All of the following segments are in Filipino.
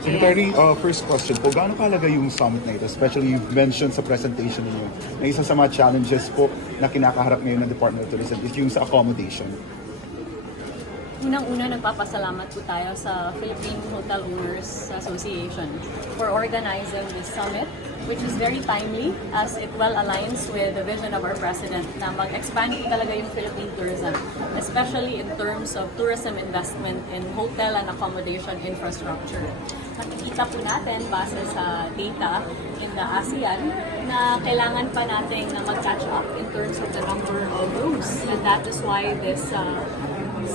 Secretary, first question po, gaano kahalaga yung summit na ito? Especially you've mentioned sa presentation niyo na isa sa mga challenges po na kinakaharap ngayon ng Department of Tourism is yung sa accommodation. Unang-una, nagpapasalamat po tayo sa Philippine Hotel Owners Association for organizing this summit, which is very timely as it well aligns with the vision of our President na mag-expand po talaga yung Philippine tourism, especially in terms of tourism investment in hotel and accommodation infrastructure. Makikita po natin, base sa data in the ASEAN, na kailangan pa natin na mag-catch up in terms of the number of rooms. And that is why this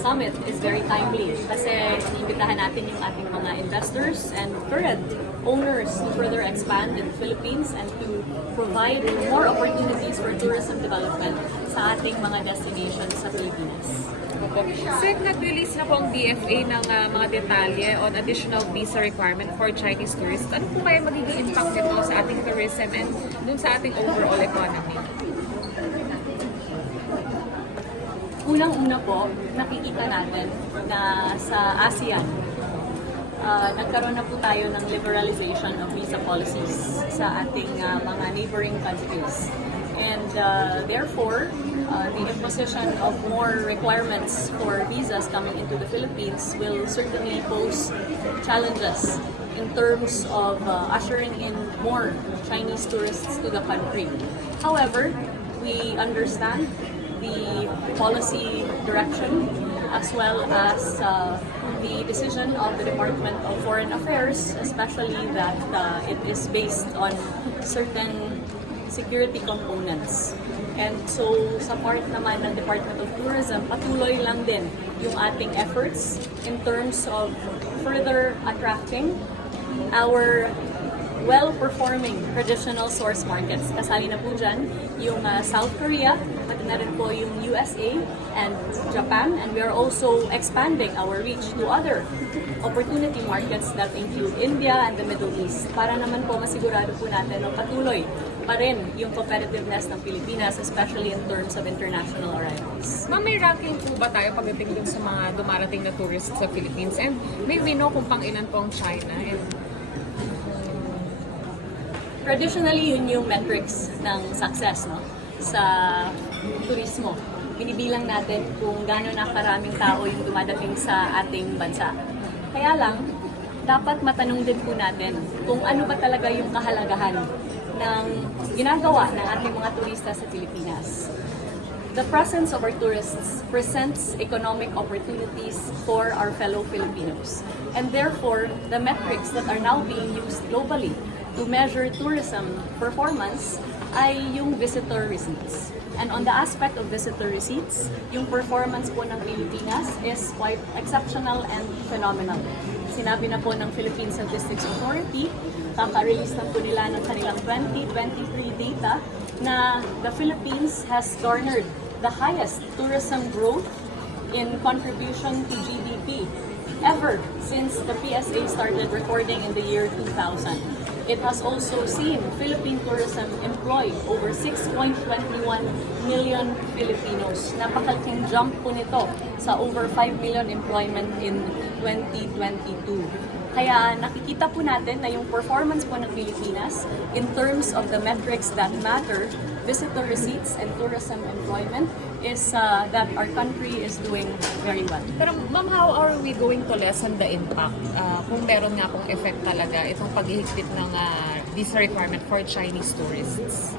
summit is very timely kasi inimbitahan natin yung ating mga investors and current owners to further expand in the Philippines and to provide more opportunities for tourism development sa ating mga destinations sa Pilipinas. Sir, nag-release na po ang DFA ng mga detalye on additional visa requirement for Chinese tourists. Ano po kaya magiging impact nito sa ating tourism and dun sa ating overall economy? Unang-una po, nakikita natin na sa ASEAN, nagkaroon na po tayo ng liberalization of visa policies sa ating mga neighboring countries. And therefore, the imposition of more requirements for visas coming into the Philippines will certainly pose challenges in terms of ushering in more Chinese tourists to the country. However, we understand the policy direction as well as the decision of the Department of Foreign Affairs, especially that it is based on certain security components. And so sa part naman ng Department of Tourism, patuloy lang din yung ating efforts in terms of further attracting our well-performing traditional source markets. Kasali na po dyan yung South Korea, pati na rin po yung USA and Japan, and we are also expanding our reach to other opportunity markets that include India and the Middle East para naman po masigurado po natin na patuloy pa rin yung competitiveness ng Pilipinas, especially in terms of international arrivals. Ma'am, may ranking po ba tayo pagdating dun sa mga dumarating na tourists sa Philippines? And may we know kung pang-ilan po ang China? And traditionally, yun yung metrics ng success, no, sa turismo. Binibilang natin kung gaano na karaming tao yung dumadating sa ating bansa. Kaya lang, dapat matanong din po natin kung ano ba talaga yung kahalagahan ng ginagawa ng ating mga turista sa Pilipinas. The presence of our tourists presents economic opportunities for our fellow Filipinos. And therefore, the metrics that are now being used globally to measure tourism performance ay yung visitor receipts. And on the aspect of visitor receipts, yung performance po ng Pilipinas is quite exceptional and phenomenal. Sinabi na po ng Philippine Statistics Authority, kaka-release na po nila ng kanilang 2023 data na the Philippines has garnered the highest tourism growth in contribution to GDP ever since the PSA started recording in the year 2000. It has also seen Philippine tourism employ over 6.21 million Filipinos. Napakalaking jump po nito sa over 5 million employment in 2022. Kaya nakikita po natin na yung performance po ng Pilipinas in terms of the metrics that matter, visitor receipts and tourism employment, is that our country is doing very well. pero ma'am, how are we going to lessen the impact kung meron nga pong effect talaga itong paghihigpit ng visa requirement for Chinese tourists?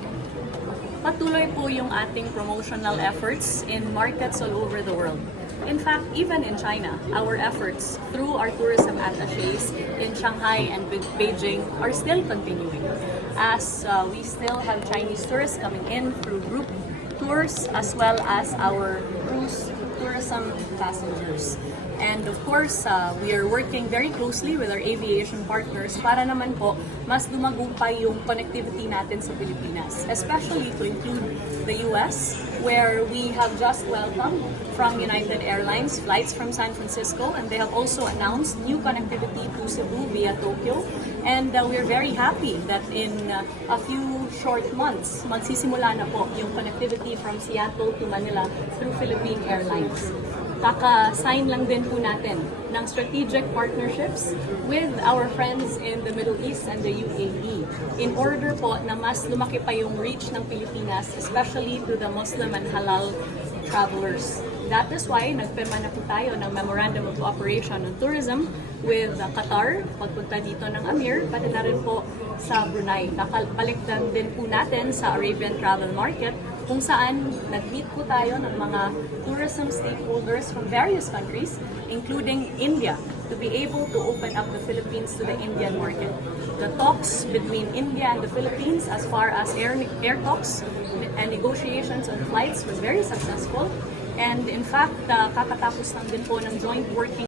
Patuloy po yung ating promotional efforts in markets all over the world. In fact, even in China, our efforts through our tourism attachés in Shanghai and Beijing are still continuing, as we still have Chinese tourists coming in through group tours as well as our cruise tourism passengers. And of course, we are working very closely with our aviation partners para naman po mas dumagumpay yung connectivity natin sa Pilipinas, especially to include the US, where we have just welcomed from United Airlines flights from San Francisco, and they have also announced new connectivity to Cebu via Tokyo. And we're very happy that in a few short months, magsisimula na po yung connectivity from Seattle to Manila through Philippine Airlines. kaka-sign lang din po natin ng strategic partnerships with our friends in the Middle East and the UAE in order po na mas lumaki pa yung reach ng Pilipinas, especially to the Muslim and halal travelers. That is why nagpirma na po tayo ng Memorandum of Cooperation on Tourism with Qatar, pagpunta dito ng Amir, pati na rin po sa Brunei. Kakabaliktad din po natin sa Arabian Travel Market kung saan nag-meet po tayo ng mga tourism stakeholders from various countries, including India, to be able to open up the Philippines to the Indian market. The talks between India and the Philippines as far as air talks and negotiations on flights was very successful. And in fact, kakatapos lang din po ng joint working